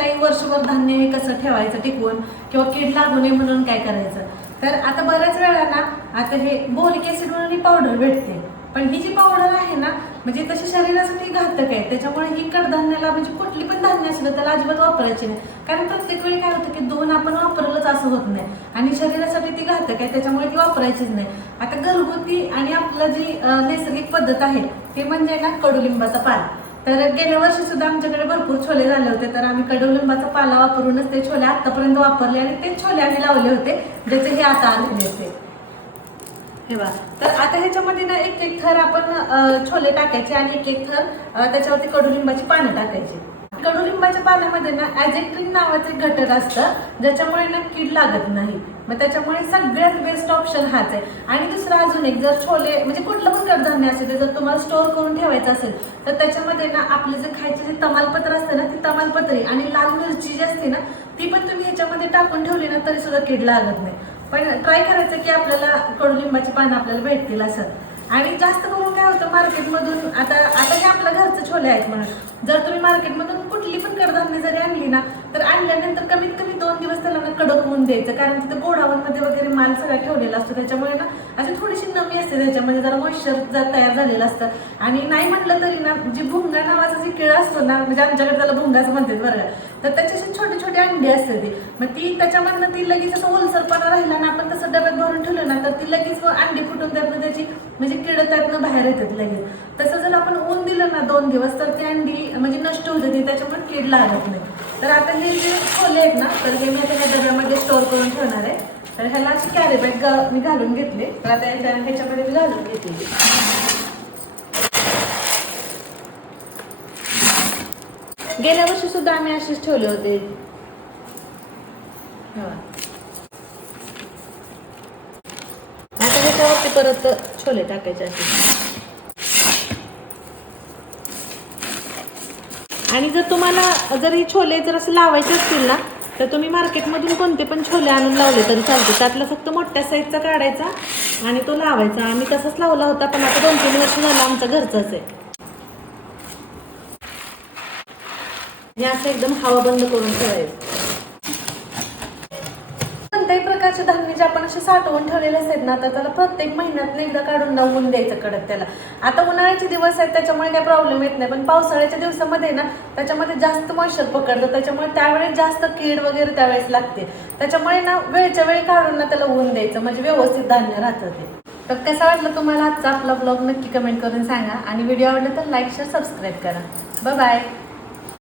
ताई वर्षभर धान्य हे कसं ठेवायचं टिकवून किंवा कीड लागू नये म्हणून काय करायचं. तर आता बऱ्याच वेळा ना आता हे बोरिक ऍसिड म्हणून ही पावडर भेटते, पण ही जी पावडर आहे ना म्हणजे तशी शरीरासाठी घातक आहे. त्याच्यामुळे ही कडधान्याला म्हणजे कुठली पण धान्य असलं त्याला अजिबात वापरायची नाही, कारण प्रत्येक वेळी काय होतं की दोन आपण वापरलंच असं होत नाही आणि शरीरासाठी ती घातक आहे, त्याच्यामुळे ती वापरायचीच नाही. आता घरगुती आणि आपलं जी नैसर्गिक पद्धत आहे ते म्हणजे ना कडुलिंबाचा पाला. तर गेल्या वर्षी सुद्धा आमच्याकडे भरपूर छोले झाले होते, तर आम्ही कडुलिंबाचा पाला वापरूनच ते छोले आतापर्यंत वापरले आणि ते छोले आम्ही लावले होते ज्याचे हे आता आलेले होते. हे बघा, तर आता ह्याच्यामध्ये ना एक एक थर आपण छोले टाकायचे आणि एक एक थर त्याच्यावरती कडुलिंबाची पानं टाकायची. कडुलिंबाच्या पाण्यामध्ये ना ॲजेक्ट्रिन नावाचे घटक असतं ज्याच्यामुळे ना कीड लागत नाही. मग त्याच्यामुळे सगळ्यात बेस्ट ऑप्शन हाच आहे. आणि दुसरा अजून एक, जर छोले म्हणजे कुठलं पण कडधान्य असेल ते जर तुम्हाला स्टोअर करून ठेवायचं असेल तर त्याच्यामध्ये ना आपले जे खायचे जे तमालपत्र असते ना ती तमालपत्री आणि लाल मिरची जी असते ना ती पण तुम्ही ह्याच्यामध्ये टाकून ठेवली ना तरी सुद्धा कीड लागत नाही. पण ट्राय करायचं की आपल्याला कडुलिंबाची पानं आपल्याला भेटतील असं. आणि जास्त करून काय होतं मार्केटमधून आता हे आपल्या घरचे छोले आहेत म्हणून जर तुम्ही मार्केटमधून कुठली पण कडधान्य जरी आणली ना तर आणल्यानंतर कमीत कमी 2 दिवस त्याला ना कडक होऊन द्यायचं, कारण तिथं गोडाऊनमध्ये वगैरे माल सगळा ठेवलेला असतो, त्याच्यामुळे ना अशी थोडीशी नमी असते त्याच्यामध्ये, जरा मॉइश्चर तयार झालेलं असतं. आणि नाही म्हटलं तरी ना जी भुंगा नावाचा जी किडा असतो ना, म्हणजे आमच्याकडे त्याला भुंगाच म्हणतात बरं, तर त्याच्याशी छोटे छोटे अंडी असते ती, मग ती त्याच्यामधनं ती लगेच असं ओलसरपणा राहिला ना आपण तसं डब्यात भरून ठेवलं ना तर ती लगेच अंडी फुटून त्यातनं त्याची म्हणजे किड त्यातनं बाहेर येतात लगेच. तसं जर आपण ऊन दिलं ना 2 दिवस तर ती अंडी म्हणजे नष्ट होते ती, त्याच्यामुळे कीड लागत नाही. तर आता हे जे छोले आहेत ना तर हे मी आता डब्यामध्ये स्टोअर करून ठेवणार आहे. तर ह्याला अशी कॅरी बॅग मी घालून घेतली, तर आता ह्याच्यामध्ये मी घालून घेतली. गेल्या वर्षी सुद्धा आम्ही असेच ठेवले होते. आता ह्याच्यावरती परत छोले टाकायचे असे. आणि जर तुम्हाला जर ही छोले जर असं लावायचे असतील ना तर तुम्ही मार्केटमधून कोणते पण छोले आणून लावले तरी चालते. त्यातला फक्त मोठ्या साईजचा काढायचा आणि तो लावायचा. आम्ही तसंच लावला होता, पण आता 2-3 वर्ष झालं आमचा घरचाच आहे. हे असं एकदम हवा बंद करून ठेवायचं. कोणत्याही प्रकारचे धान्य जे आपण असे साठवून ठेवलेले असतात ना तर त्याला प्रत्येक महिन्यात एकदा काढून लावून द्यायचं कडक त्याला. आता उन्हाळ्याचे दिवस आहेत त्याच्यामुळे काही प्रॉब्लेम येत नाही, पण पावसाळ्याच्या दिवसामध्ये ना त्याच्यामध्ये जास्त मॉइश्चर पकडतं, त्याच्यामुळे त्यावेळेस जास्त कीड वगैरे त्यावेळेस लागते. त्याच्यामुळे ना वेळच्या वेळी काढून ना त्याला ऊन द्यायचं म्हणजे व्यवस्थित धान्य राहतं ते. तर कसा वाटलं तुम्हाला आजचा आपला ब्लॉग नक्की कमेंट करून सांगा आणि व्हिडिओ आवडला तर लाईक शेअर सबस्क्राईब करा. Bye bye.